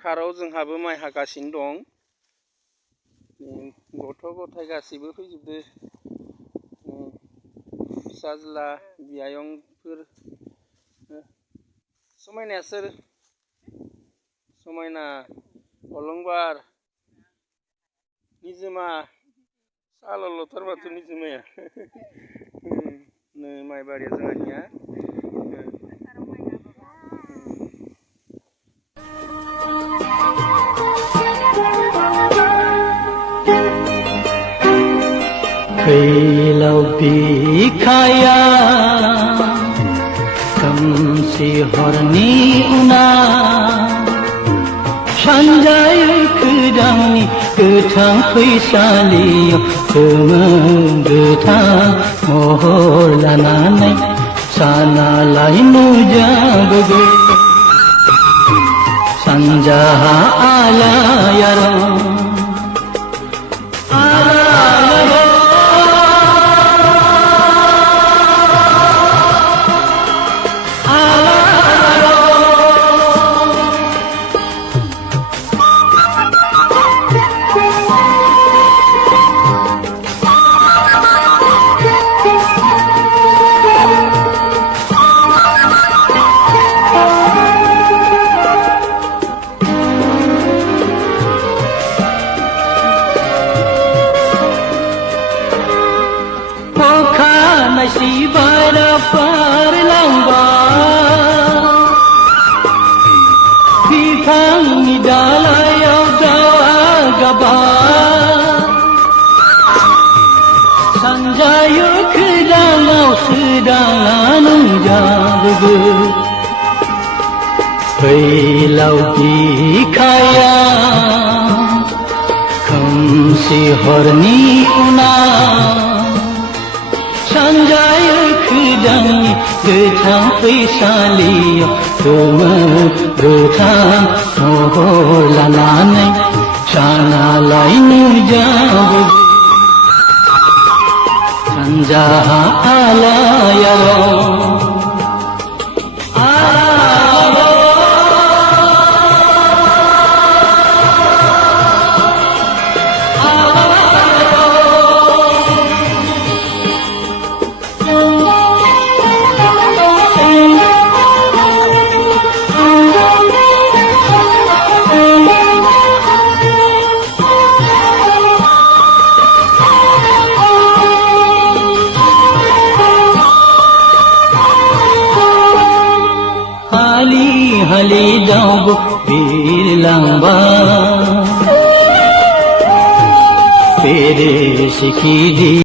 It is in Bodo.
फोथाराव जोंहाबो माइ हागासिनो दं। गथ' गथाय गासिबो फैजोबदो। फिसाज्ला बियायंफोर समायनाया सोर? समायना, अलंबार, निजोमा साल'ल'थार माथो निजोमाया। नै माइ बारिया जोंहानिया। फैलाव बिखाया खोमसि हरनि उनाव सानजायो खोदांनि गोथां फैसालियाव गोमो गोथां महर लानानै सानालाय नुजाबोगौ सानजाहा आलायारन si bara parlambar bifangni dalayaw gagabar sanjayo kedalaw sedang nunjabogo failaw bikaya खोमसि हरनि उनाव सानजायो खोदांनि गोथां फैसालियाव गोमो गोथां महर लानानै सानालाय नुजाबोगौ सानजाहा आलायारन hali daw bilang ba pere sikidi